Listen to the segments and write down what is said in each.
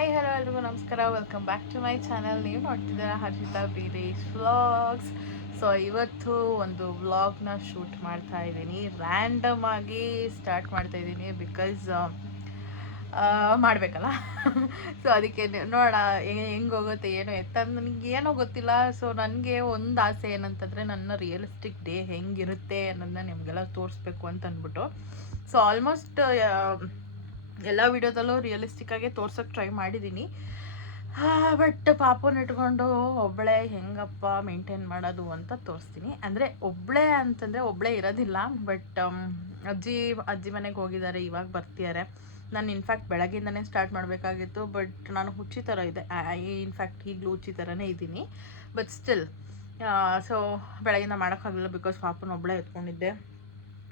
Hi hello ಎಲ್ರಿಗೂ ನಮಸ್ಕಾರ. Welcome back to my channel ನೀವು ನೋಡ್ತಿದ್ದೀರಾ ಹರ್ಷಿತಾ ಬೀರೇಶ್ ವ್ಲಾಗ್ಸ್ ಸೊ ಇವತ್ತು ಒಂದು ವ್ಲಾಗ್ನ ಶೂಟ್ ಮಾಡ್ತಾ ಇದ್ದೀನಿ. ರ್ಯಾಂಡಮ್ ಆಗಿ ಸ್ಟಾರ್ಟ್ ಮಾಡ್ತಾ ಇದ್ದೀನಿ ಬಿಕಾಸ್ ಮಾಡಬೇಕಲ್ಲ? ಸೊ ಅದಕ್ಕೆ ನೋಡೋಣ ಹೆಂಗೆ ಹೋಗುತ್ತೆ, ಏನೋ ಎತ್ತ, ನನಗೆ ಏನೋ ಗೊತ್ತಿಲ್ಲ. ಸೊ ನನಗೆ ಒಂದು ಆಸೆ ಏನಂತಂದರೆ ನನ್ನ ರಿಯಲಿಸ್ಟಿಕ್ ಡೇ ಹೆಂಗಿರುತ್ತೆ ಅನ್ನೋದನ್ನ ನಿಮಗೆಲ್ಲ ತೋರಿಸ್ಬೇಕು ಅಂತ ಅಂದ್ಬಿಟ್ಟು ಸೊ ಆಲ್ಮೋಸ್ಟ್ ಎಲ್ಲ ವಿಡಿಯೋದಲ್ಲೂ ರಿಯಲಿಸ್ಟಿಕ್ ಆಗಿ ತೋರ್ಸೋಕೆ ಟ್ರೈ ಮಾಡಿದ್ದೀನಿ ಬಟ್ ಪಾಪನ ಇಟ್ಕೊಂಡು ಒಬ್ಬಳೇ ಹೆಂಗಪ್ಪ ಮೇಂಟೈನ್ ಮಾಡೋದು ಅಂತ ತೋರಿಸ್ತೀನಿ. ಅಂದರೆ ಒಬ್ಬಳೇ ಅಂತಂದರೆ ಒಬ್ಬಳೇ ಇರೋದಿಲ್ಲ ಬಟ್ ಅಜ್ಜಿ ಅಜ್ಜಿ ಮನೆಗೆ ಹೋಗಿದ್ದಾರೆ ಇವಾಗ ಬರ್ತಿದ್ದಾರೆ ನಾನು ಇನ್ಫ್ಯಾಕ್ಟ್ ಬೆಳಗ್ಗಿಂದನೇ ಸ್ಟಾರ್ಟ್ ಮಾಡಬೇಕಾಗಿತ್ತು ಬಟ್ ನಾನು ಹುಚ್ಚಿ ಥರ ಇದೆ. ಇನ್ಫ್ಯಾಕ್ಟ್ ಈಗಲೂ ಹುಚ್ಚಿ ಥರನೇ ಇದ್ದೀನಿ. ಬಟ್ ಸ್ಟಿಲ್ ಸೊ ಬೆಳಗಿಂದ ಮಾಡೋಕ್ಕಾಗಲಿಲ್ಲ ಬಿಕಾಸ್ ಪಾಪನ ಒಬ್ಬಳೇ ಎತ್ಕೊಂಡಿದ್ದೆ.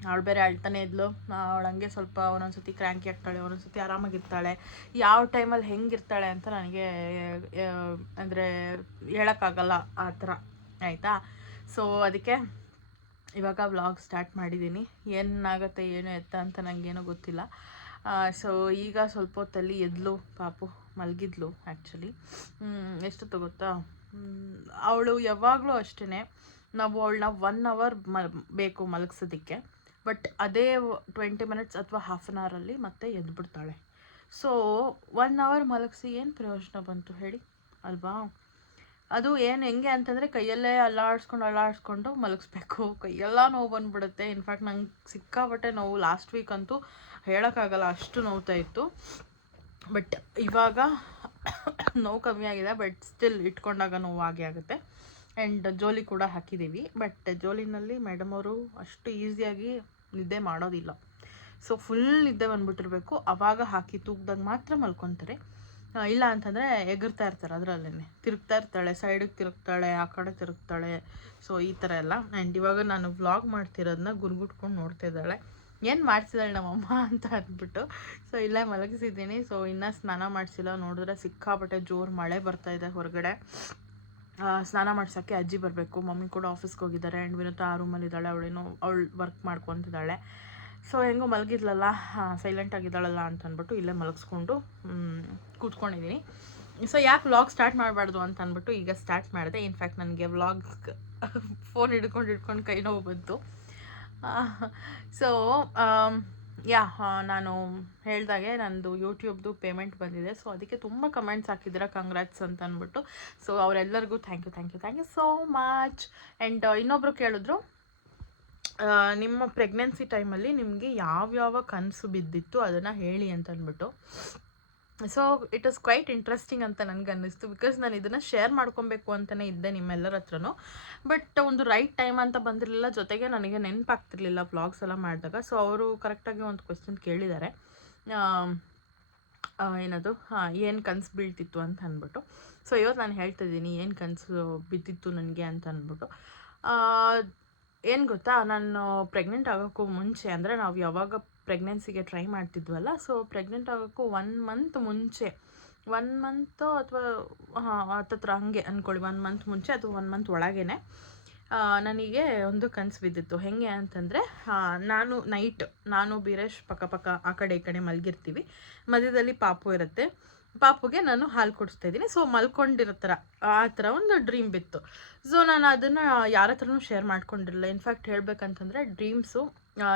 ಅವಳು ಬೇರೆ ಅಳ್ತಾನೆ ಇದ್ಲು. ಅವಳು ಹಂಗೆ ಸ್ವಲ್ಪ ಒಂದೊಂದ್ಸತಿ ಕ್ರ್ಯಾಂಕಿ ಆಗ್ತಾಳೆ, ಒಂದೊಂದ್ಸತಿ ಆರಾಮಾಗಿರ್ತಾಳೆ ಯಾವ ಟೈಮಲ್ಲಿ ಹೆಂಗಿರ್ತಾಳೆ ಅಂತ ನನಗೆ ಅಂದರೆ ಹೇಳೋಕ್ಕಾಗಲ್ಲ ಆ ಥರ. ಆಯಿತಾ? ಸೊ ಅದಕ್ಕೆ ಇವಾಗ ವ್ಲಾಗ್ ಸ್ಟಾರ್ಟ್ ಮಾಡಿದ್ದೀನಿ. ಏನಾಗುತ್ತೆ, ಏನು ಎತ್ತ ಅಂತ ನನಗೇನೂ ಗೊತ್ತಿಲ್ಲ. ಸೊ ಈಗ ಸ್ವಲ್ಪ ಹೊತ್ತಲ್ಲಿ ಎದ್ಲು, ಪಾಪು, ಮಲಗಿದ್ಲು ಆ್ಯಕ್ಚುಲಿ ಎಷ್ಟೊತ್ತು ಗೊತ್ತಾ? ಅವಳು ಯಾವಾಗಲೂ ಅಷ್ಟೇ ನಾವು ಅವಳನ್ನ ಒನ್ ಅವರ್ ಮ ಬೇಕು ಮಲಗಿಸೋದಕ್ಕೆ. ಬಟ್ ಅದೇ ಟ್ವೆಂಟಿ ಮಿನಿಟ್ಸ್ ಅಥವಾ ಹಾಫ್ ಆನ್ ಅವರಲ್ಲಿ ಮತ್ತೆ ಎದ್ಬಿಡ್ತಾಳೆ. ಸೊ ಒನ್ ಅವರ್ ಮಲಗಿಸಿ ಏನು ಪ್ರಯೋಜನ ಬಂತು ಹೇಳಿ? ಅಲ್ವಾ? ಅದು ಏನು ಹೆಂಗೆ ಅಂತಂದರೆ ಕೈಯಲ್ಲೇ ಅಲ್ಲಾಡಿಸ್ಕೊಂಡು ಅಲ್ಲಾಡಿಸ್ಕೊಂಡು ಮಲಗಿಸ್ಬೇಕು. ಕೈಯೆಲ್ಲ ನೋವು ಬಂದ್ಬಿಡುತ್ತೆ. ಇನ್ಫ್ಯಾಕ್ಟ್ ನಂಗೆ ಸಿಕ್ಕಾಬಟ್ಟೆ ನೋವು ಲಾಸ್ಟ್ ವೀಕ್ ಅಂತೂ ಹೇಳೋಕ್ಕಾಗಲ್ಲ, ಅಷ್ಟು ನೋವ್ತಾ ಇತ್ತು. ಬಟ್ ಇವಾಗ ನೋವು ಕಮ್ಮಿ ಆಗಿದೆ ಬಟ್ ಸ್ಟಿಲ್ ಇಟ್ಕೊಂಡಾಗ ನೋವು ಆಗೇ ಆಗುತ್ತೆ. ಆ್ಯಂಡ್ ಜೋಲಿ ಕೂಡ ಹಾಕಿದ್ದೀವಿ. ಬಟ್ ಜೋಲಿನಲ್ಲಿ ಮೇಡಮ್ ಅವರು ಅಷ್ಟು ಈಸಿಯಾಗಿ ನಿದ್ದೆ ಮಾಡೋದಿಲ್ಲ. ಸೊ ಫುಲ್ ನಿದ್ದೆ ಬಂದ್ಬಿಟ್ಟಿರ್ಬೇಕು. ಅವಾಗ ಹಾಕಿ ತೂಗ್ದಾಗ ಮಾತ್ರ ಮಲ್ಕೊತಾರೆ. ಇಲ್ಲ ಅಂತಂದರೆ ಎಗರ್ತಾ ಇರ್ತಾರೆ ಅದರಲ್ಲೇ ತಿರುಗ್ತಾ ಇರ್ತಾಳೆ ಸೈಡಿಗೆ ತಿರುಗ್ತಾಳೆ, ಆ ಕಡೆ ತಿರುಗ್ತಾಳೆ. ಸೊ ಈ ಥರ ಎಲ್ಲ. ಆ್ಯಂಡ್ ಇವಾಗ ನಾನು ವ್ಲಾಗ್ ಮಾಡ್ತಿರೋದನ್ನ ಗುರುಗುಟ್ಕೊಂಡು ನೋಡ್ತಾ ಇದ್ದಾಳೆ. ಏನು ಮಾಡ್ಸಿದಾಳೆ ನಮ್ಮಮ್ಮ ಅಂತ ಅಂದ್ಬಿಟ್ಟು. ಸೊ ಇಲ್ಲೇ ಮಲಗಿಸಿದ್ದೀನಿ. ಸೊ ಇನ್ನೂ ಸ್ನಾನ ಮಾಡಿಸಿಲ್ಲ. ನೋಡಿದ್ರೆ ಸಿಕ್ಕಾಪಟ್ಟೆ ಜೋರು ಮಳೆ ಬರ್ತಾ ಇದೆ ಹೊರಗಡೆ. ಸ್ನಾನ ಮಾಡ್ಸೋಕ್ಕೆ ಅಜ್ಜಿ ಬರಬೇಕು. ಮಮ್ಮಿ ಕೂಡ ಆಫೀಸ್ಗೆ ಹೋಗಿದ್ದಾರೆ. ಆ್ಯಂಡ್ ವಿನೋತ ಆ ರೂಮಲ್ಲಿ ಇದ್ದಾಳೆ. ಅವಳೇನೋ ಅವಳು ವರ್ಕ್ ಮಾಡ್ಕೊತಿದ್ದಾಳೆ. ಸೊ ಹೆಂಗೋ ಮಲಗಿದ್ಲಲ್ಲ ಸೈಲೆಂಟ್ ಆಗಿದ್ದಾಳಲ್ಲ ಅಂತ ಅಂದ್ಬಿಟ್ಟು ಇಲ್ಲೇ ಮಲಗಿಸ್ಕೊಂಡು ಕೂತ್ಕೊಂಡಿದ್ದೀನಿ ಸೊ ಯಾಕೆ ವ್ಲಾಗ್ ಸ್ಟಾರ್ಟ್ ಮಾಡಬಾರ್ದು ಅಂತ ಅಂದ್ಬಿಟ್ಟು ಈಗ ಸ್ಟಾರ್ಟ್ ಮಾಡಿದೆ. ಇನ್ಫ್ಯಾಕ್ಟ್ ನನಗೆ ವ್ಲಾಗ್ ಫೋನ್ ಹಿಡ್ಕೊಂಡು ಹಿಡ್ಕೊಂಡು ಕೈ ನೋವು ಬಂತು. ಸೊ ಯಾ ನಾನು ಹೇಳ್ದಾಗೆ ನಂದು ಯೂಟ್ಯೂಬ್ದು ಪೇಮೆಂಟ್ ಬಂದಿದೆ. ಸೊ ಅದಕ್ಕೆ ತುಂಬ ಕಮೆಂಟ್ಸ್ ಹಾಕಿದ್ದೀರ ಕಂಗ್ರಾಟ್ಸ್ ಅಂತ ಅಂದ್ಬಿಟ್ಟು. ಸೊ ಅವರೆಲ್ಲರಿಗೂ thank you thank you thank you so much and ಇನ್ನೊಬ್ಬರು ಕೇಳಿದ್ರು ನಿಮ್ಮ ಪ್ರೆಗ್ನೆನ್ಸಿ ಟೈಮಲ್ಲಿ ನಿಮಗೆ ಯಾವ್ಯಾವ ಕನಸು ಬಿದ್ದಿತ್ತು, ಅದನ್ನು ಹೇಳಿ ಅಂತ ಅಂದ್ಬಿಟ್ಟು. So it is quite interesting ಅಂತ ನನಗೆ ಅನ್ನಿಸ್ತು ಬಿಕಾಸ್ ನಾನು ಇದನ್ನು ಶೇರ್ ಮಾಡ್ಕೊಬೇಕು ಅಂತಲೇ ಇದ್ದೆ ನಿಮ್ಮೆಲ್ಲರ ಹತ್ರನೂ. ಬಟ್ ಒಂದು ರೈಟ್ ಟೈಮ್ ಅಂತ ಬಂದಿರಲಿಲ್ಲ. ಜೊತೆಗೆ ನನಗೆ ನೆನಪಾಗ್ತಿರ್ಲಿಲ್ಲ ವ್ಲಾಗ್ಸ್ ಎಲ್ಲ ಮಾಡಿದಾಗ. ಸೊ ಅವರು ಕರೆಕ್ಟಾಗಿ ಒಂದು ಕ್ವೆಶನ್ ಕೇಳಿದ್ದಾರೆ. ಏನದು? ಹಾಂ, ಏನು ಕನಸು ಬೀಳ್ತಿತ್ತು ಅಂತ ಅಂದ್ಬಿಟ್ಟು. ಸೊ ಇವತ್ತು ನಾನು ಹೇಳ್ತಿದ್ದೀನಿ ಏನು ಕನಸು ಬಿದ್ದಿತ್ತು ನನಗೆ ಅಂತ ಅಂದ್ಬಿಟ್ಟು. ಏನು ಗೊತ್ತಾ? ನಾನು ಪ್ರೆಗ್ನೆಂಟ್ ಆಗೋಕ್ಕೂ ಮುಂಚೆ ಅಂದರೆ ನಾವು ಯಾವಾಗ ಪ್ರೆಗ್ನೆನ್ಸಿಗೆ ಟ್ರೈ ಮಾಡ್ತಿದ್ವಲ್ಲ ಸೊ ಪ್ರೆಗ್ನೆಂಟ್ ಆಗೋಕ್ಕೂ ಒನ್ ಮಂತ್ ಮುಂಚೆ ಒನ್ ಮಂತು ಅಥವಾ ಹತ್ತತ್ರ ಹಾಗೆ ಅಂದ್ಕೊಳ್ಳಿ ಒನ್ ಮಂತ್ ಮುಂಚೆ ಅಥವಾ ಒನ್ ಮಂತ್ ಒಳಗೇ ನನಗೆ ಒಂದು ಕನಸು ಬಿದ್ದಿತ್ತು. ಹೆಂಗೆ ಅಂತಂದರೆ ನಾನು ನೈಟ್ ನಾನು ಬೀರೇಶ್ ಪಕ್ಕಪಕ್ಕ ಪಕ್ಕ ಆ ಕಡೆ ಈ ಕಡೆ ಮಲಗಿರ್ತೀವಿ. ಮಧ್ಯದಲ್ಲಿ ಪಾಪು ಇರುತ್ತೆ. ಪಾಪುಗೆ ನಾನು ಹಾಲು ಕುಡಿಸ್ತಾ ಇದ್ದೀನಿ. ಸೊ ಮಲ್ಕೊಂಡಿರೋ ಥರ ಆ ಥರ ಒಂದು ಡ್ರೀಮ್ ಬಿತ್ತು. ಸೊ ನಾನು ಅದನ್ನು ಯಾರ ಹತ್ರನೂ ಶೇರ್ ಮಾಡ್ಕೊಂಡಿರಲಿಲ್ಲ ಇನ್ಫ್ಯಾಕ್ಟ್ ಹೇಳ್ಬೇಕಂತಂದರೆ ಡ್ರೀಮ್ಸು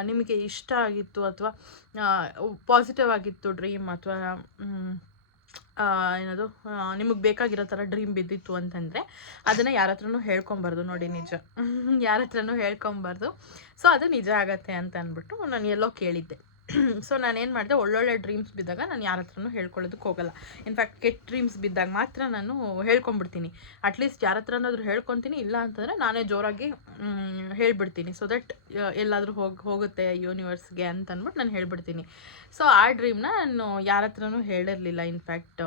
ನಿಮಗೆ ಇಷ್ಟ ಆಗಿತ್ತು ಅಥವಾ ಪಾಸಿಟಿವ್ ಆಗಿತ್ತು ಡ್ರೀಮ್ ಅಥವಾ ಏನದು ನಿಮಗೆ ಬೇಕಾಗಿರೋ ಥರ ಡ್ರೀಮ್ ಬಿದ್ದಿತ್ತು ಅಂತಂದರೆ ಅದನ್ನು ಯಾರ ಹತ್ರನೂ ಹೇಳ್ಕೊಬಾರ್ದು ನೋಡಿ ನಿಜ. ಯಾರ ಹತ್ರನೂ ಹೇಳ್ಕೊಬಾರ್ದು. ಸೊ ಅದು ನಿಜ ಆಗತ್ತೆ ಅಂತ ಅಂದ್ಬಿಟ್ಟು ನಾನು ಎಲ್ಲೋ ಕೇಳಿದ್ದೆ. ಸೊ ನಾನೇನು ಮಾಡಿದೆ, ಒಳ್ಳೊಳ್ಳೆ ಡ್ರೀಮ್ಸ್ ಬಿದ್ದಾಗ ನಾನು ಯಾರ ಹತ್ರನೂ ಹೇಳ್ಕೊಳ್ಳೋದಕ್ಕೆ ಹೋಗಲ್ಲ. ಇನ್ಫ್ಯಾಕ್ಟ್ ಕೆಟ್ಟ ಡ್ರೀಮ್ಸ್ ಬಿದ್ದಾಗ ಮಾತ್ರ ನಾನು ಹೇಳ್ಕೊಂಬಿಡ್ತೀನಿ ಅಟ್ಲೀಸ್ಟ್ ಯಾರ ಹತ್ರನಾದ್ರೂ ಹೇಳ್ಕೊತೀನಿ, ಇಲ್ಲ ಅಂತಂದರೆ ನಾನೇ ಜೋರಾಗಿ ಹೇಳ್ಬಿಡ್ತೀನಿ. ಸೊ ದಟ್ ಎಲ್ಲಾದರೂ ಹೋಗಿ, ಹೋಗುತ್ತೆ ಯೂನಿವರ್ಸ್ಗೆ ಅಂತ ಅಂದ್ಬಿಟ್ಟು ನಾನು ಹೇಳ್ಬಿಡ್ತೀನಿ. ಸೊ ಆ ಡ್ರೀಮ್ನ ನಾನು ಯಾರ ಹತ್ರನೂ ಹೇಳಿರಲಿಲ್ಲ. ಇನ್ಫ್ಯಾಕ್ಟ್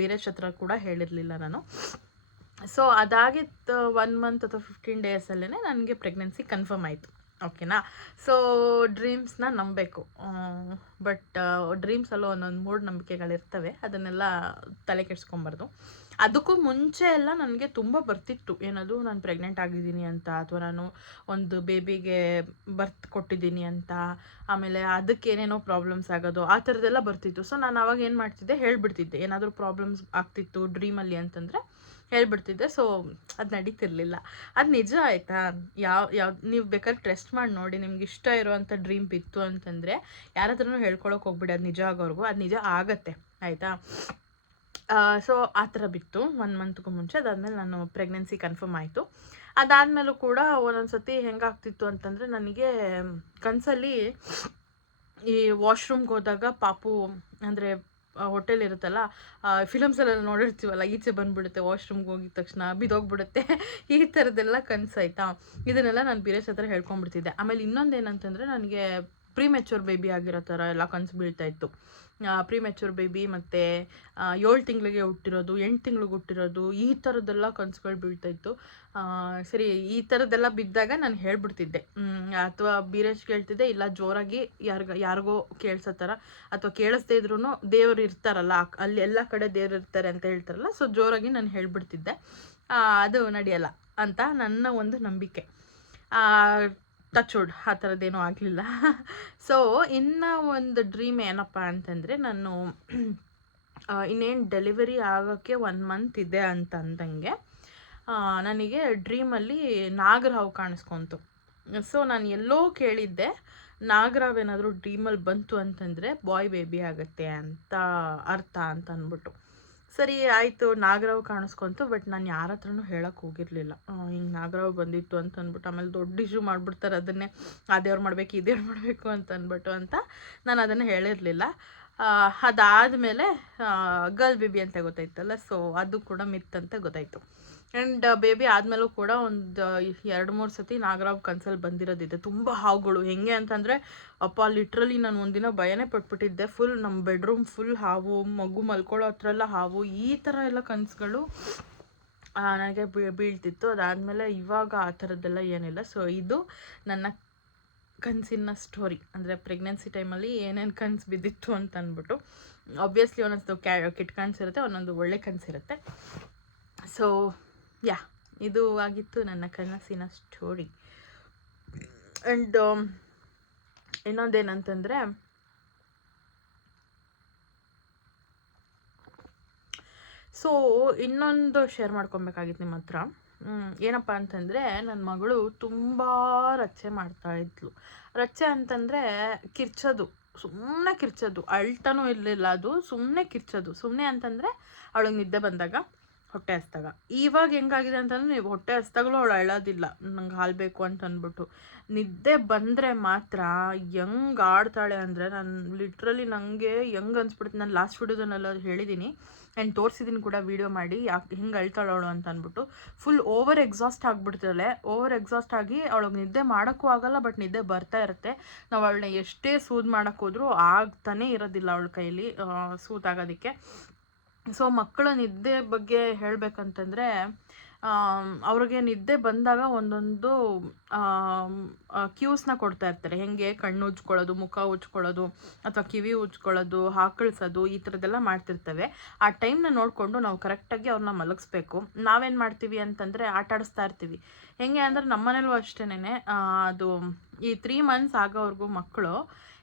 ಬೇರೆ ಹತ್ರ ಕೂಡ ಹೇಳಿರಲಿಲ್ಲ ನಾನು. ಸೊ ಅದಾಗಿತ್ತು ಒನ್ ಮಂತ್ ಅಥವಾ ಫಿಫ್ಟೀನ್ ಡೇಸಲ್ಲೇ ನನಗೆ ಪ್ರೆಗ್ನೆನ್ಸಿ ಕನ್ಫರ್ಮ್ ಆಯಿತು. ಓಕೆನಾ? ಸೊ ಡ್ರೀಮ್ಸ್ನ ನಂಬಬೇಕು. ಬಟ್ ಡ್ರೀಮ್ಸಲ್ಲೂ ಒಂದೊಂದು ಮೂಢನಂಬಿಕೆಗಳಿರ್ತವೆ ಅದನ್ನೆಲ್ಲ ತಲೆ ಕೆಡಿಸ್ಕೊಬಾರ್ದು. ಅದಕ್ಕೂ ಮುಂಚೆ ಎಲ್ಲ ನನಗೆ ತುಂಬ ಬರ್ತಿತ್ತು. ಏನದು, ನಾನು ಪ್ರೆಗ್ನೆಂಟ್ ಆಗಿದ್ದೀನಿ ಅಂತ, ಅಥವಾ ನಾನು ಒಂದು ಬೇಬಿಗೆ ಬರ್ತ್ ಕೊಟ್ಟಿದ್ದೀನಿ ಅಂತ, ಆಮೇಲೆ ಅದಕ್ಕೆ ಏನೇನೋ ಪ್ರಾಬ್ಲಮ್ಸ್ ಆಗೋದು, ಆ ಥರದ್ದೆಲ್ಲ ಬರ್ತಿತ್ತು. ಸೊ ನಾನು ಅವಾಗ ಏನು ಮಾಡ್ತಿದ್ದೆ, ಹೇಳ್ಬಿಡ್ತಿದ್ದೆ. ಏನಾದರೂ ಪ್ರಾಬ್ಲಮ್ಸ್ ಆಗ್ತಿತ್ತು ಡ್ರೀಮಲ್ಲಿ ಅಂತಂದರೆ ಹೇಳ್ಬಿಡ್ತಿದ್ದೆ. ಸೊ ಅದು ನಡೀತಿರ್ಲಿಲ್ಲ. ಅದು ನಿಜ ಆಯಿತಾ? ಯಾವ ಯಾವ, ನೀವು ಬೇಕಾದ್ರೆ ಟೆಸ್ಟ್ ಮಾಡಿ ನೋಡಿ. ನಿಮ್ಗೆ ಇಷ್ಟ ಇರುವಂಥ ಡ್ರೀಮ್ ಬಿತ್ತು ಅಂತಂದರೆ ಯಾರ ಹತ್ರನೂ ಹೇಳ್ಕೊಳಕ್ಕೆ ಹೋಗ್ಬಿಡಿ. ಅದು ನಿಜ ಆಗೋರ್ಗು ಅದು ನಿಜ ಆಗತ್ತೆ. ಆಯಿತಾ? ಸೊ ಆ ಥರ ಬಿತ್ತು. ಒನ್ ಮಂತ್ಗೂ ಮುಂಚೆ. ಅದಾದಮೇಲೆ ನಾನು ಪ್ರೆಗ್ನೆನ್ಸಿ ಕನ್ಫರ್ಮ್ ಆಯಿತು. ಅದಾದಮೇಲೂ ಕೂಡ ಒಂದೊಂದು ಸತಿ ಹೆಂಗಾಗ್ತಿತ್ತು ಅಂತಂದರೆ ನನಗೆ ಕನಸಲ್ಲಿ ಈ ವಾಶ್ರೂಮ್ಗೆ ಹೋದಾಗ ಪಾಪು, ಅಂದರೆ ಹೋಟೆಲ್ ಇರುತ್ತಲ್ಲ ಫಿಲಮ್ಸಲ್ಲೆಲ್ಲ ನೋಡಿರ್ತೀವಲ್ಲ, ಈಚೆ ಬಂದುಬಿಡುತ್ತೆ ವಾಶ್ರೂಮ್ಗೆ ಹೋಗಿದ ತಕ್ಷಣ ಬಿದೋಗ್ಬಿಡುತ್ತೆ ಈ ಥರದ್ದೆಲ್ಲ ಕನಸಾಯ್ತಾ ಇದನ್ನೆಲ್ಲ ನಾನು ಬೀರೇಶ್ ಹತ್ರ ಹೇಳ್ಕೊಂಡ್ಬಿಡ್ತಿದ್ದೆ. ಆಮೇಲೆ ಇನ್ನೊಂದು ಏನಂತಂದರೆ ನನಗೆ ಪ್ರೀ ಮೆಚೂರ್ ಬೇಬಿ ಆಗಿರೋ ಥರ ಎಲ್ಲ ಕನಸು ಬೀಳ್ತಾ ಇತ್ತು. ಪ್ರೀ ಮೆಚೂರ್ ಬೇಬಿ ಮತ್ತು ಏಳು ತಿಂಗಳಿಗೆ ಹುಟ್ಟಿರೋದು, ಎಂಟು ತಿಂಗಳಿಗೆ ಹುಟ್ಟಿರೋದು, ಈ ಥರದ್ದೆಲ್ಲ ಕನಸುಗಳು ಬೀಳ್ತಾಯಿತ್ತು ಸರಿ, ಈ ಥರದ್ದೆಲ್ಲ ಬಿದ್ದಾಗ ನಾನು ಹೇಳ್ಬಿಡ್ತಿದ್ದೆ. ಅಥವಾ ಬೀರೇಶ್ ಕೇಳ್ತಿದ್ದೆ, ಇಲ್ಲ ಜೋರಾಗಿ ಯಾರಿಗ, ಯಾರಿಗೋ ಕೇಳಿಸೋ ಥರ, ಅಥವಾ ಕೇಳಿಸ್ದೇ ಇದ್ರೂ ದೇವರು ಇರ್ತಾರಲ್ಲ ಅಲ್ಲಿ ಎಲ್ಲ ಕಡೆ ದೇವರು ಇರ್ತಾರೆ ಅಂತ ಹೇಳ್ತಾರಲ್ಲ, ಸೊ ಜೋರಾಗಿ ನಾನು ಹೇಳ್ಬಿಡ್ತಿದ್ದೆ. ಅದು ನಡೆಯಲ್ಲ ಅಂತ ನನ್ನ ಒಂದು ನಂಬಿಕೆ. ಟಚ್ವುಡ್ ಆ ಥರದ್ದೇನೂ ಆಗಲಿಲ್ಲ. ಸೊ ಇನ್ನು ಒಂದು ಡ್ರೀಮ್ ಏನಪ್ಪ ಅಂತಂದರೆ ನಾನು ಇನ್ನೇನು ಡೆಲಿವರಿ ಆಗೋಕ್ಕೆ ಒನ್ ಮಂತ್ ಇದೆ ಅಂತ ಅಂದಂಗೆ ಆ, ನನಗೆ ಡ್ರೀಮಲ್ಲಿ ನಾಗರಹಾವು ಕಾಣಿಸ್ಕೊಂತು. ಸೊ ನಾನು ಎಲ್ಲೋ ಕೇಳಿದ್ದೆ ನಾಗರಾವ್ ಏನಾದರೂ ಡ್ರೀಮಲ್ಲಿ ಬಂತು ಅಂತಂದರೆ ಬಾಯ್ ಬೇಬಿ ಆಗುತ್ತೆ ಅಂತ ಅರ್ಥ ಅಂತ ಅಂದ್ಬಿಟ್ಟು. ಸರಿ, ಆಯಿತು, ನಾಗರಾವ್ ಕಾಣಿಸ್ಕೊಂತು, ಬಟ್ ನಾನು ಯಾರ ಹತ್ರನು ಹೇಳಕ್ಕೆ ಹೋಗಿರಲಿಲ್ಲ. ಹಿಂಗೆ ನಾಗರಾವ್ ಬಂದಿತ್ತು ಅಂತ ಅಂದ್ಬಿಟ್ಟು, ಆಮೇಲೆ ದೊಡ್ಡ ಇಶ್ಯೂ ಮಾಡಿಬಿಡ್ತಾರೆ, ಅದನ್ನೇ ಆ ದೇವ್ರು ಮಾಡಬೇಕು ಈ ಮಾಡಬೇಕು ಅಂತ ಅಂದ್ಬಿಟ್ಟು ಅಂತ ನಾನು ಅದನ್ನು ಹೇಳಿರಲಿಲ್ಲ. ಅದಾದಮೇಲೆ ಗರ್ಲ್ ಬೇಬಿ ಅಂತ ಗೊತ್ತಾಯ್ತಲ್ಲ ಸೊ ಅದು ಕೂಡ ಮಿತ್ ಅಂತ ಗೊತ್ತಾಯಿತು. ಆ್ಯಂಡ್ ಬೇಬಿ ಆದಮೇಲೂ ಕೂಡ ಒಂದು ಎರಡು, ಮೂರು ಸತಿ ನಾಗರಾವ್ ಕನ್ಸಲ್ಲಿ ಬಂದಿರೋದಿದೆ. ತುಂಬ ಹಾವುಗಳು. ಹೆಂಗೆ ಅಂತಂದರೆ, ಅಪ್ಪ ಲಿಟ್ರಲಿ ನಾನು ಒಂದಿನ ಭಯನೇ ಪಟ್ಬಿಟ್ಟಿದ್ದೆ. ಫುಲ್ ನಮ್ಮ ಬೆಡ್ರೂಮ್ ಫುಲ್ ಹಾವು, ಮಗು ಮಲ್ಕೊಳ್ಳೋ ಹತ್ರ ಎಲ್ಲ ಹಾವು, ಈ ಥರ ಎಲ್ಲ ಕನಸುಗಳು ನನಗೆ ಬೀಳ್ತಿತ್ತು. ಅದಾದಮೇಲೆ ಇವಾಗ ಆ ಥರದ್ದೆಲ್ಲ ಏನಿಲ್ಲ. ಸೊ ಇದು ನನ್ನ ಕನಸಿನ ಸ್ಟೋರಿ ಅಂದರೆ ಪ್ರೆಗ್ನೆನ್ಸಿ ಟೈಮಲ್ಲಿ ಏನೇನು ಕನಸು ಬಿದ್ದಿತ್ತು ಅಂತ ಅಂದ್ಬಿಟ್ಟು ಆಬ್ವಿಯಸ್ಲಿ ಒಂದೊಂದು ಕ್ಯಾ ಕೆಟ್ಟ ಕನಸಿರುತ್ತೆ ಒಂದೊಂದು ಒಳ್ಳೆ ಕನಸಿರುತ್ತೆ ಸೊ ಯಾ ಇದು ಆಗಿತ್ತು ನನ್ನ ಕನಸಿನ ಸ್ಟೋರಿ ಆ್ಯಂಡ್ ಇನ್ನೊಂದೇನಂತಂದರೆ ಸೊ ಇನ್ನೊಂದು ಶೇರ್ ಮಾಡ್ಕೊಬೇಕಾಗಿತ್ತು ನಿಮ್ಮ ಹತ್ರ ಏನಪ್ಪ ಅಂತಂದರೆ ನನ್ನ ಮಗಳು ತುಂಬ ರಚ್ಚೆ ಮಾಡ್ತಾ ಇದ್ಲು. ರಚ್ಚೆ ಅಂತಂದರೆ ಕಿರ್ಚೋದು ಸುಮ್ಮನೆ ಕಿರ್ಚೋದು, ಅಳ್ತಾನೂ ಇರಲಿಲ್ಲ ಅದು ಸುಮ್ಮನೆ ಕಿರ್ಚೋದು. ಸುಮ್ಮನೆ ಅಂತಂದರೆ ಅವಳಿಗೆ ನಿದ್ದೆ ಬಂದಾಗ ಹೊಟ್ಟೆ ಹಸ್ದಾಗ ಇವಾಗ ಹೆಂಗಾಗಿದೆ ಅಂತಂದ್ರೆ ನೀವು ಹೊಟ್ಟೆ ಹಸ್ದಾಗಲೂ ಅವಳು ಅಳೋದಿಲ್ಲ, ನಂಗೆ ಹಾಲು ಬೇಕು ಅಂತ ಅಂದ್ಬಿಟ್ಟು. ನಿದ್ದೆ ಬಂದರೆ ಮಾತ್ರ ಹೆಂಗೆ ಆಡ್ತಾಳೆ ಅಂದರೆ ನಾನು ಲಿಟ್ರಲಿ ನನಗೆ ಹೆಂಗೆ ಅನ್ಸ್ಬಿಡುತ್ತೆ. ನಾನು ಲಾಸ್ಟ್ ವಿಡಿಯೋದನ್ನೆಲ್ಲ ಹೇಳಿದ್ದೀನಿ ಆ್ಯಂಡ್ ತೋರಿಸಿದ್ದೀನಿ ಕೂಡ ವೀಡಿಯೋ ಮಾಡಿ, ಯಾಕೆ ಹಿಂಗೆ ಅಳ್ತಾಳೆ ಅವಳು ಅಂತ ಅಂದ್ಬಿಟ್ಟು. ಫುಲ್ ಓವರ್ ಎಕ್ಸಾಸ್ಟ್ ಆಗಿಬಿಡ್ತಾಳೆ ಓವರ್ ಎಕ್ಸಾಸ್ಟ್ ಆಗಿ ಅವಳಿಗೆ ನಿದ್ದೆ ಮಾಡೋಕ್ಕೂ ಆಗಲ್ಲ ಬಟ್ ನಿದ್ದೆ ಬರ್ತಾ ಇರುತ್ತೆ. ನಾವು ಅವಳನ್ನ ಎಷ್ಟೇ ಸೂದ್ ಮಾಡೋಕ್ಕೋದ್ರೂ ಆಗ್ತಾನೇ ಇರೋದಿಲ್ಲ ಅವಳ ಕೈಲಿ ಸೂತಾಗೋದಕ್ಕೆ ಸೊ ಮಕ್ಕಳ ನಿದ್ದೆ ಬಗ್ಗೆ ಹೇಳಬೇಕಂತಂದರೆ ಅವ್ರಿಗೆ ನಿದ್ದೆ ಬಂದಾಗ ಒಂದೊಂದು ಕ್ಯೂಸ್ನ ಕೊಡ್ತಾ ಇರ್ತಾರೆ. ಹೆಂಗೆ ಕಣ್ಣು ಉಜ್ಕೊಳ್ಳೋದು, ಮುಖ ಉಜ್ಕೊಳ್ಳೋದು ಅಥವಾ ಕಿವಿ ಉಜ್ಕೊಳ್ಳೋದು, ಹಾಕಳಿಸೋದು ಈ ಥರದ್ದೆಲ್ಲ ಮಾಡ್ತಿರ್ತವೆ. ಆ ಟೈಮ್ನ ನೋಡಿಕೊಂಡು ನಾವು ಕರೆಕ್ಟಾಗಿ ಅವ್ರನ್ನ ಮಲಗಿಸ್ಬೇಕು. ನಾವೇನು ಮಾಡ್ತೀವಿ ಅಂತಂದರೆ ಆಟ ಆಡಿಸ್ತಾ ಇರ್ತೀವಿ. ಹೆಂಗೆ ಅಂದರೆ ನಮ್ಮನೇಲೂ ಅಷ್ಟೇನೆ ಅದು ಈ ತ್ರೀ ಮಂತ್ಸ್ ಆಗೋವರೆಗೂ ಮಕ್ಕಳು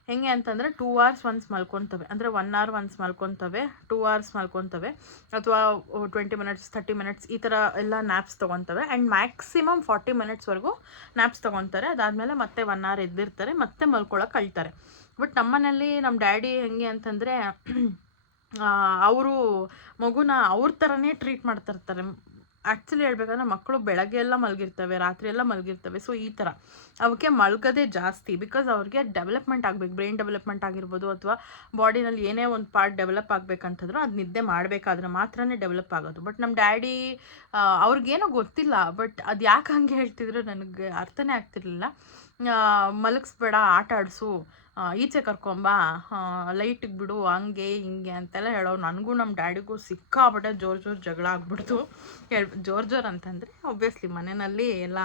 ಹೆಂಗೆ ಅಂತಂದರೆ ಟೂ ಅವರ್ಸ್ ಒನ್ಸ್ ಮಲ್ಕೊತವೆ ಅಂದರೆ ಒನ್ ಅವರ್ ಒನ್ಸ್ ಮಲ್ಕೊತವೆ ಟೂ ಅವರ್ಸ್ ಮಲ್ಕೊತವೆ ಅಥವಾ ಟ್ವೆಂಟಿ ಮಿನಿಟ್ಸ್ ತರ್ಟಿ ಮಿನಿಟ್ಸ್ ಈ ಥರ ಎಲ್ಲ ನ್ಯಾಪ್ಸ್ ತೊಗೊತವೆ ಆ್ಯಂಡ್ ಮ್ಯಾಕ್ಸಿಮಮ್ ಫಾರ್ಟಿ ಮಿನಿಟ್ಸ್ವರೆಗೂ ನ್ಯಾಪ್ಸ್ ತೊಗೊತಾರೆ ಅದಾದಮೇಲೆ ಮತ್ತೆ ಒನ್ ಅವರ್ ಎದ್ದಿರ್ತಾರೆ, ಮತ್ತೆ ಮಲ್ಕೊಳ್ಳೋಕೆ ಕಳ್ತಾರೆ ಬಟ್ ನಮ್ಮನೇಲಿ ನಮ್ಮ ಡ್ಯಾಡಿ ಹೆಂಗೆ ಅಂತಂದರೆ ಅವರು ಮಗುನ ಅವ್ರ ಥರನೇ ಟ್ರೀಟ್ ಮಾಡ್ತಿರ್ತಾರೆ ಆ್ಯಕ್ಚುಲಿ ಹೇಳ್ಬೇಕಂದ್ರೆ ಮಕ್ಕಳು ಬೆಳಗ್ಗೆ ಎಲ್ಲ ಮಲಗಿರ್ತವೆ, ರಾತ್ರಿ ಎಲ್ಲ ಮಲಗಿರ್ತವೆ. ಸೊ ಈ ಥರ ಅವಕ್ಕೆ ಮಲಗೋದೇ ಜಾಸ್ತಿ ಬಿಕಾಸ್ ಅವ್ರಿಗೆ ಡೆವಲಪ್ಮೆಂಟ್ ಆಗಬೇಕು. ಬ್ರೈನ್ ಡೆವಲಪ್ಮೆಂಟ್ ಆಗಿರ್ಬೋದು ಅಥವಾ ಬಾಡಿನಲ್ಲಿ ಏನೇ ಒಂದು ಪಾರ್ಟ್ ಡೆವಲಪ್ ಆಗಬೇಕಂತಂದ್ರೂ ಅದು ನಿದ್ದೆ ಮಾಡಬೇಕಾದ್ರೆ ಮಾತ್ರನೇ ಡೆವಲಪ್ ಆಗೋದು. ಬಟ್ ನಮ್ಮ ಡ್ಯಾಡಿ ಅವ್ರಿಗೇನೋ ಗೊತ್ತಿಲ್ಲ. ಬಟ್ ಅದು ಯಾಕೆ ಹಂಗೆ ಹೇಳ್ತಿದ್ರು? ನನಗೆ ಅರ್ಥನೇ ಆಗ್ತಿರ್ಲಿಲ್ಲ. ಮಲಗಿಸ್ಬೇಡ, ಆಟ ಆಡಿಸು. ಈಚೆ ಕರ್ಕೊಂಬಾ ಲೈಟಿಗೆ ಬಿಡು, ಹಂಗೆ, ಹಿಂಗೆ ಅಂತೆಲ್ಲ ಹೇಳೋರು ನನಗೂ ನಮ್ಮ ಡ್ಯಾಡಿಗೂ ಸಿಕ್ಕಾಪಟ್ಟೆ ಜೋರು ಜೋರು ಜಗಳ ಆಗ್ಬಿಡ್ತು. ಹೇಳ್ ಜೋರು ಜೋರು ಅಂತಂದರೆ ಒಬ್ವಿಯಸ್ಲಿ ಮನೆಯಲ್ಲಿ ಎಲ್ಲ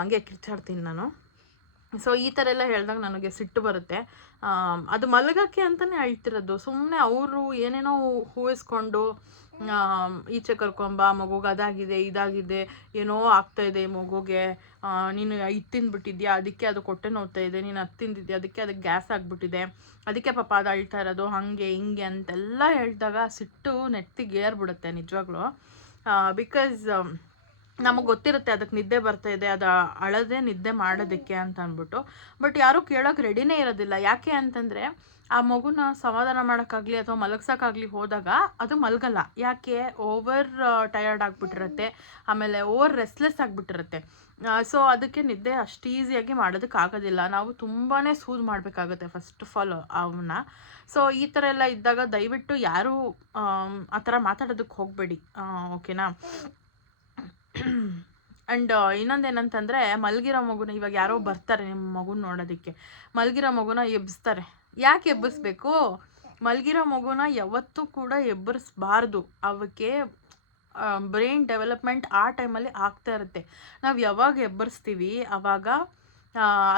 ಹಂಗೆ ಕಿರ್ಚಾಡ್ತೀನಿ ನಾನು. ಸೊ ಈ ಥರ ಎಲ್ಲ ಹೇಳಿದಾಗ ನನಗೆ ಸಿಟ್ಟು ಬರುತ್ತೆ. ಅದು ಮಲಗಕ್ಕೆ ಅಂತಲೇ ಅಳ್ತಿರೋದು ಸುಮ್ಮನೆ ಅವರು ಏನೇನೋ ಹೂವಿಸ್ಕೊಂಡು ಈಚೆ ಕರ್ಕೊಂಬ, ಮಗುಗೆ ಅದಾಗಿದೆ, ಇದಾಗಿದೆ, ಏನೋ ಆಗ್ತಾ ಇದೆ ಈ ಮಗುಗೆ. ನೀನು ಇದು ತಿಂದ್ಬಿಟ್ಟಿದ್ಯಾ? ಅದಕ್ಕೆ ಅದು ಹೊಟ್ಟೆ ನೋವ್ತಾ ಇದೆ. ನೀನು ಅದು ಅದಕ್ಕೆ ಅದಕ್ಕೆ ಗ್ಯಾಸ್ ಆಗಿಬಿಟ್ಟಿದೆ. ಅದಕ್ಕೆ ಪಾಪ ಅದು ಅಳ್ತಾ ಇರೋದು, ಹಾಗೆ, ಹಿಂಗೆ ಅಂತೆಲ್ಲ ಹೇಳಿದಾಗ ಸಿಟ್ಟು ನೆತ್ತಿಗೆ ಏರ್ಬಿಡುತ್ತೆ ನಿಜವಾಗ್ಲೂ ಬಿಕಾಸ್ ನಮಗೆ ಗೊತ್ತಿರುತ್ತೆ ಅದಕ್ಕೆ ನಿದ್ದೆ ಬರ್ತಾ ಇದೆ, ಅದು ಅಳದೆ ನಿದ್ದೆ ಮಾಡೋದಕ್ಕೆ ಅಂತ ಅಂದ್ಬಿಟ್ಟು. ಬಟ್ ಯಾರೂ ಕೇಳೋಕೆ ರೆಡಿನೇ ಇರೋದಿಲ್ಲ. ಯಾಕೆ ಅಂತಂದರೆ ಆ ಮಗುನ ಸಮಾಧಾನ ಮಾಡೋಕ್ಕಾಗಲಿ ಅಥವಾ ಮಲಗ್ಸೋಕ್ಕಾಗಲಿ ಹೋದಾಗ ಅದು ಮಲಗಲ್ಲ. ಯಾಕೆ? ಓವರ್ ಟಯರ್ಡ್ ಆಗಿಬಿಟ್ಟಿರುತ್ತೆ. ಆಮೇಲೆ ಓವರ್ ರೆಸ್ಲೆಸ್ ಆಗಿಬಿಟ್ಟಿರುತ್ತೆ. ಸೊ ಅದಕ್ಕೆ ನಿದ್ದೆ ಅಷ್ಟು ಈಸಿಯಾಗಿ ಮಾಡೋದಕ್ಕಾಗೋದಿಲ್ಲ ನಾವು ತುಂಬಾ ಸೂದ್ ಮಾಡಬೇಕಾಗುತ್ತೆ ಫಸ್ಟ್ ಆಫ್ ಆಲ್ ಅವನ್ನ ಸೊ ಈ ಥರ ಎಲ್ಲ ಇದ್ದಾಗ ದಯವಿಟ್ಟು ಯಾರೂ, ಆ ಥರ ಮಾತಾಡೋದಕ್ಕೆ ಹೋಗಬೇಡಿ. ಓಕೆನಾ ಆ್ಯಂಡ್ ಇನ್ನೊಂದೇನಂತಂದರೆ ಮಲಗಿರೋ ಮಗುನ ಇವಾಗ ಯಾರೋ ಬರ್ತಾರೆ ನಿಮ್ಮ ಮಗುನ ನೋಡೋದಕ್ಕೆ. ಮಲಗಿರೋ ಮಗುನ ಎಬ್ಬಿಸ್ತಾರೆ ಯಾಕೆ ಎಬ್ಬಿಸ್ಬೇಕು? ಮಲಗಿರೋ ಮಗುನ ಯಾವತ್ತೂ ಕೂಡ ಎಬ್ಬರಿಸ್ಬಾರ್ದು ಅವಕ್ಕೆ ಬ್ರೈನ್ ಡೆವಲಪ್ಮೆಂಟ್ ಆ ಟೈಮಲ್ಲಿ ಆಗ್ತಾ ಇರುತ್ತೆ. ನಾವು ಯಾವಾಗ ಎಬ್ಬರಿಸ್ತೀವಿ ಆವಾಗ ಆ,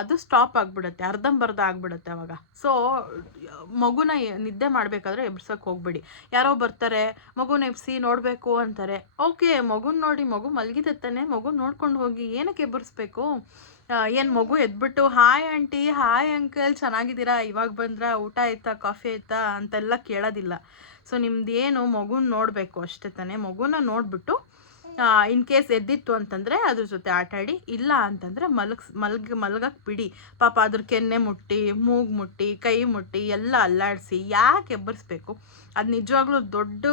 ಅದು ಸ್ಟಾಪ್ ಆಗಿಬಿಡುತ್ತೆ ಅರ್ಧಂಬರ್ಧ ಆಗಿಬಿಡುತ್ತೆ ಅವಾಗ. ಸೊ ಮಗುನ ನಿದ್ದೆ ಮಾಡಬೇಕಾದ್ರೆ ಎಬ್ಸಕ್ಕೆ ಹೋಗ್ಬೇಡಿ. ಯಾರೋ ಬರ್ತಾರೆ, ಮಗುನ ಎಬ್ಸಿ ನೋಡಬೇಕು ಅಂತಾರೆ. ಓಕೆ, ಮಗುನ ನೋಡಿ, ಮಗು ಮಲಗಿದೆ ತಾನೆ ಮಗು ನೋಡ್ಕೊಂಡು ಹೋಗಿ ಏನಕ್ಕೆ ಎಬ್ಬರಿಸ್ಬೇಕು ಏನು ಮಗು ಎದ್ಬಿಟ್ಟು ಹಾಯ್ ಆಂಟಿ ಹಾಯ್ ಅಂಕಲ್ ಚೆನ್ನಾಗಿದ್ದೀರಾ? ಇವಾಗ ಬಂದ್ರ? ಊಟ ಆಯ್ತಾ? ಕಾಫಿ ಆಯ್ತಾ? ಅಂತೆಲ್ಲ ಕೇಳೋದಿಲ್ಲ. ಸೊ ನಿಮ್ದು ಏನು ಮಗುನ ನೋಡಬೇಕು ಅಷ್ಟೇ ತಾನೇ. ಮಗುನ ನೋಡಿಬಿಟ್ಟು ಇನ್ ಕೇಸ್ ಎದ್ದಿತ್ತು ಅಂತಂದರೆ ಅದ್ರ ಜೊತೆ ಆಟ ಆಡಿ, ಇಲ್ಲ ಅಂತಂದರೆ ಮಲಗ್ಸ್, ಮಲ್ಗ ಮಲ್ಗಕ್ಕೆ ಬಿಡಿ. ಪಾಪ ಅದ್ರ ಕೆನ್ನೆ ಮುಟ್ಟಿ, ಮೂಗು ಮುಟ್ಟಿ, ಕೈ ಮುಟ್ಟಿ, ಎಲ್ಲ ಅಲ್ಲಾಡಿಸಿ ಯಾಕೆ ಎಬ್ಬರಿಸ್ಬೇಕು? ಅದು ನಿಜವಾಗ್ಲೂ ದೊಡ್ಡ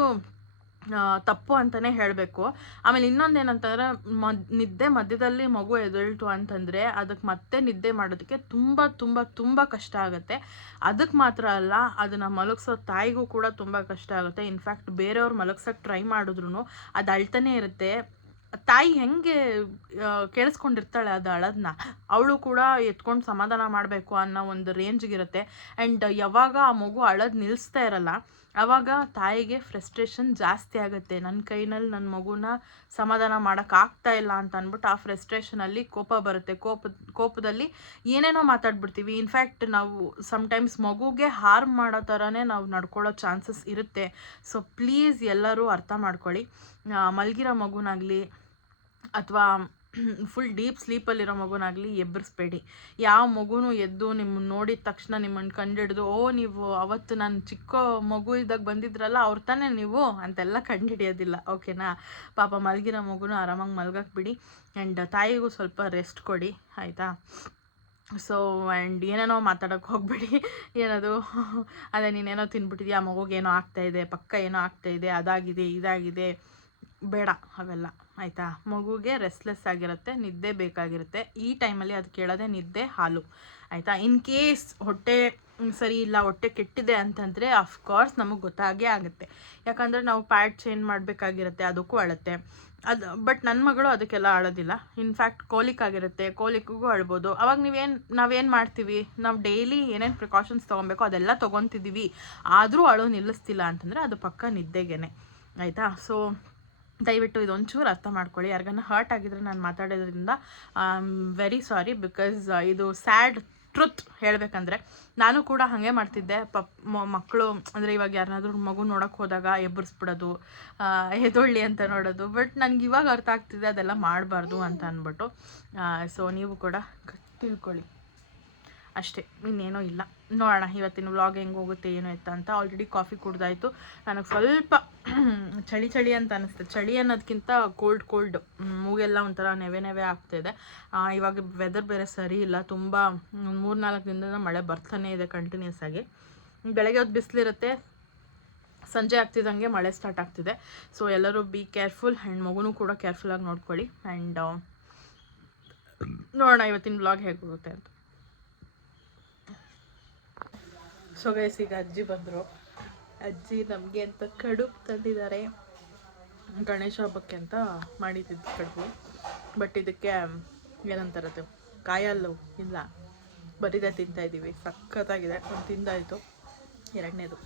ತಪ್ಪು ಅಂತಲೇ ಹೇಳಬೇಕು. ಆಮೇಲೆ ಇನ್ನೊಂದೇನಂತಂದರೆ, ಮದ್, ನಿದ್ದೆ ಮಧ್ಯದಲ್ಲಿ ಮಗು ಎದುರಿಟು ಅಂತಂದರೆ ಅದಕ್ಕೆ ಮತ್ತೆ ನಿದ್ದೆ ಮಾಡೋದಕ್ಕೆ ತುಂಬ ತುಂಬ ತುಂಬ ಕಷ್ಟ ಆಗುತ್ತೆ. ಅದಕ್ಕೆ ಮಾತ್ರ ಅಲ್ಲ, ಅದನ್ನು ಮಲಗಿಸೋ ತಾಯಿಗೂ ಕೂಡ ತುಂಬ ಕಷ್ಟ ಆಗುತ್ತೆ. ಇನ್ಫ್ಯಾಕ್ಟ್ ಬೇರೆಯವ್ರು ಮಲಗ್ಸೋಕ್ಕೆ ಟ್ರೈ ಮಾಡಿದ್ರು ಅದು ಅಳ್ತಾನೆ ಇರುತ್ತೆ. ತಾಯಿ ಹೆಂಗೆ ಕೇಳಿಸ್ಕೊಂಡಿರ್ತಾಳೆ ಅದು ಅಳದನ್ನ ಅವಳು ಕೂಡ ಎತ್ಕೊಂಡು ಸಮಾಧಾನ ಮಾಡಬೇಕು ಅನ್ನೋ ಒಂದು ರೇಂಜ್ಗಿರುತ್ತೆ ಆ್ಯಂಡ್ ಯಾವಾಗ ಆ ಮಗು ಅಳದ್ ನಿಲ್ಲಿಸ್ತಾ ಇರಲ್ಲ ಆವಾಗ ತಾಯಿಗೆ ಫ್ರಸ್ಟ್ರೇಷನ್ ಜಾಸ್ತಿ ಆಗುತ್ತೆ. ನನ್ನ ಕೈನಲ್ಲಿ ನನ್ನ ಮಗುನ ಸಮಾಧಾನ ಮಾಡೋಕ್ಕಾಗ್ತಾ ಇಲ್ಲ ಅಂತ ಅಂದ್ಬಿಟ್ಟು ಆ ಫ್ರಸ್ಟ್ರೇಷನಲ್ಲಿ ಕೋಪ ಬರುತ್ತೆ. ಕೋಪ, ಕೋಪದಲ್ಲಿ ಏನೇನೋ ಮಾತಾಡ್ಬಿಡ್ತೀವಿ. ಇನ್ಫ್ಯಾಕ್ಟ್ ನಾವು ಸಮ್ಟೈಮ್ಸ್ ಮಗುಗೆ ಹಾರ್ಮ್ ಮಾಡೋ ಥರನೇ ನಾವು ನಡ್ಕೊಳ್ಳೋ ಚಾನ್ಸಸ್ ಇರುತ್ತೆ. ಸೊ ಪ್ಲೀಸ್ ಎಲ್ಲರೂ ಅರ್ಥ ಮಾಡ್ಕೊಳ್ಳಿ. ಮಲಗಿರೋ ಮಗುನಾಗಲಿ, ಅಥವಾ ಫುಲ್ ಡೀಪ್ ಸ್ಲೀಪಲ್ಲಿರೋ ಮಗುನಾಗಲಿ ಎಬ್ಬರಿಸ್ಬೇಡಿ ಯಾವ ಮಗುನೂ ಎದ್ದು ನಿಮ್ಮನ್ನ ನೋಡಿದ ತಕ್ಷಣ ನಿಮ್ಮನ್ನು ಕಂಡಿಡ್ದು, ಓ, ನೀವು ಅವತ್ತು ನಾನು ಚಿಕ್ಕ ಮಗು ಇದ್ದಾಗ ಬಂದಿದ್ರಲ್ಲ, ಅವ್ರ ತಾನೇ ನೀವು? ಅಂತೆಲ್ಲ ಕಂಡುಹಿಡಿಯೋದಿಲ್ಲ ಓಕೆನಾ? ಪಾಪ ಮಲಗಿರೋ ಮಗುನ ಆರಾಮಾಗಿ ಮಲ್ಗಕ್ಕೆ ಬಿಡಿ. ಆ್ಯಂಡ್ ತಾಯಿಗೂ ಸ್ವಲ್ಪ ರೆಸ್ಟ್ ಕೊಡಿ, ಆಯಿತಾ? ಸೊ ಆ್ಯಂಡ್ ಏನೇನೋ ಮಾತಾಡೋಕ್ಕೆ ಹೋಗಬೇಡಿ. ಏನದು? ಅದೇ ನೀನೇನೋ ತಿನ್ಬಿಟ್ಟಿದ್ಯಾ? ಮಗುಗೇನೋ ಆಗ್ತಾಯಿದೆ ಪಕ್ಕ ಏನೋ ಆಗ್ತಾಯಿದೆ ಅದಾಗಿದೆ, ಇದಾಗಿದೆ. ಬೇಡ ಅವೆಲ್ಲ, ಆಯಿತಾ? ಮಗುಗೆ ರೆಸ್ಟ್ಲೆಸ್ ಆಗಿರುತ್ತೆ, ನಿದ್ದೆ ಬೇಕಾಗಿರುತ್ತೆ. ಈ ಟೈಮಲ್ಲಿ ಅದು ಕೇಳೋದೆ ನಿದ್ದೆ ಹಾಲು, ಆಯಿತಾ? ಇನ್ ಕೇಸ್ ಹೊಟ್ಟೆ ಸರಿ ಇಲ್ಲ, ಹೊಟ್ಟೆ ಕೆಟ್ಟಿದೆ ಅಂತಂದರೆ ಅಫ್ಕೋರ್ಸ್ ನಮಗೆ ಗೊತ್ತಾಗೇ ಆಗುತ್ತೆ. ಯಾಕಂದರೆ ನಾವು ಪ್ಯಾಡ್ ಚೇಂಜ್ ಮಾಡಬೇಕಾಗಿರುತ್ತೆ, ಅದಕ್ಕೂ ಅಳುತ್ತೆ. ಅದು ಬಟ್ ನನ್ನ ಮಗಳು ಅದಕ್ಕೆಲ್ಲ ಅಳೋದಿಲ್ಲ. ಇನ್ಫ್ಯಾಕ್ಟ್ ಕೋಲಿಕ್ ಆಗಿರುತ್ತೆ. ಕೋಲಿಕ್ಗೂ ಅಳ್ಬೋದು. ಅವಾಗ ನೀವೇನು, ನಾವೇನು ಮಾಡ್ತೀವಿ? ನಾವು ಡೈಲಿ ಏನೇನು ಪ್ರಿಕಾಷನ್ಸ್ ತೊಗೊಬೇಕು ಅದೆಲ್ಲ ತೊಗೊತಿದ್ದೀವಿ. ಆದರೂ ಅಳು ನಿಲ್ಲಿಸ್ತಿಲ್ಲ ಅಂತಂದರೆ ಅದು ಪಕ್ಕ ನಿದ್ದೆಗೇನೆ, ಆಯಿತಾ? ಸೊ ದಯವಿಟ್ಟು ಇದೊಂಚೂರು ಅರ್ಥ ಮಾಡ್ಕೊಳ್ಳಿ. ಯಾರಿಗಾನ ಹರ್ಟ್ ಆಗಿದ್ರೆ ನಾನು ಮಾತಾಡೋದ್ರಿಂದ I am very sorry because ಇದು ಸ್ಯಾಡ್ ಟ್ರುತ್ ಹೇಳಬೇಕಂದ್ರೆ, ನಾನು ಕೂಡ ಹಾಗೆ ಮಾಡ್ತಿದ್ದೆ. ಪಪ್ ಮಕ್ಕಳು ಅಂದರೆ ಇವಾಗ ಯಾರನ್ನಾದ್ರೂ ಮಗು ನೋಡೋಕ್ಕೆ ಹೋದಾಗ ಎಬ್ಬರಿಸ್ಬಿಡೋದು ಎದೊಳ್ಳಿ ಅಂತ ನೋಡೋದು. ಬಟ್ ನನಗೆ ಇವಾಗ ಅರ್ಥ ಆಗ್ತಿದೆ, ಅದೆಲ್ಲ ಮಾಡಬಾರ್ದು ಅಂತ ಅಂದ್ಬಿಟ್ಟು ಸೊ ನೀವು ಕೂಡ ತಿಳ್ಕೊಳ್ಳಿ. ಅಷ್ಟೇ, ಇನ್ನೇನೋ ಇಲ್ಲ. ನೋಡೋಣ, ಇವತ್ತಿನ ವ್ಲಾಗ್ ಹೆಂಗೆ ಹೋಗುತ್ತೆ, ಏನು ಎತ್ತ ಅಂತ. ಆಲ್ರೆಡಿ ಕಾಫಿ ಕುಡ್ದಾಯಿತು. ನನಗೆ ಸ್ವಲ್ಪ ಚಳಿ ಚಳಿ ಅಂತ ಅನಿಸ್ತು ಚಳಿ ಅನ್ನೋದಕ್ಕಿಂತ ಕೋಲ್ಡ್ ಕೋಲ್ಡ್ ಮೂಗೆಲ್ಲ ಒಂಥರ ನೆವೆ ನೆವೆ ಆಗ್ತಾಯಿದೆ ಇವಾಗ ವೆದರ್ ಬೇರೆ ಸರಿ ಇಲ್ಲ. ತುಂಬ ಮೂರು ನಾಲ್ಕು ದಿನದಿಂದ ಮಳೆ ಬರ್ತಾನೆ ಇದೆ ಕಂಟಿನ್ಯೂಸ್ ಆಗಿ. ಬೆಳಗ್ಗೆ ಹೊತ್ತು ಬಿಸಿಲಿರುತ್ತೆ. ಸಂಜೆ ಆಗ್ತಿದ್ದಂಗೆ ಮಳೆ ಸ್ಟಾರ್ಟ್ ಆಗ್ತಿದೆ. ಸೊ ಎಲ್ಲರೂ ಬಿ ಕೇರ್ಫುಲ್ ಆ್ಯಂಡ್ ಮಗುನೂ ಕೂಡ ಕೇರ್ಫುಲ್ಲಾಗಿ ನೋಡ್ಕೊಳ್ಳಿ. ಆ್ಯಂಡ್ ನೋಡೋಣ ಇವತ್ತಿನ ಬ್ಲಾಗ್ ಹೇಗೆ ಹೋಗುತ್ತೆ ಅಂತ. ಸೊ ಗೈಸ್ ಈಗ ಅಜ್ಜಿ ಬಂದರು. ಅಜ್ಜಿ ನಮಗೆ ಅಂತ ಕಡುಬು ತಂದಿದ್ದಾರೆ. ಗಣೇಶ ಹಬ್ಬಕ್ಕೆ ಅಂತ ಮಾಡಿದ್ದು ಕಡುಬು. ಬಟ್ ಇದಕ್ಕೆ ಏನಂತಾರದು? ಕಾಯಲ್ಲು ಇಲ್ಲ. ಬರಿದೇ ತಿಂತಾ ಇದ್ದೀವಿ ಸಖತ್ತಾಗಿದೆ. ಒಂದು ತಿಂದಾಯಿತು. ಎರಡನೇದು.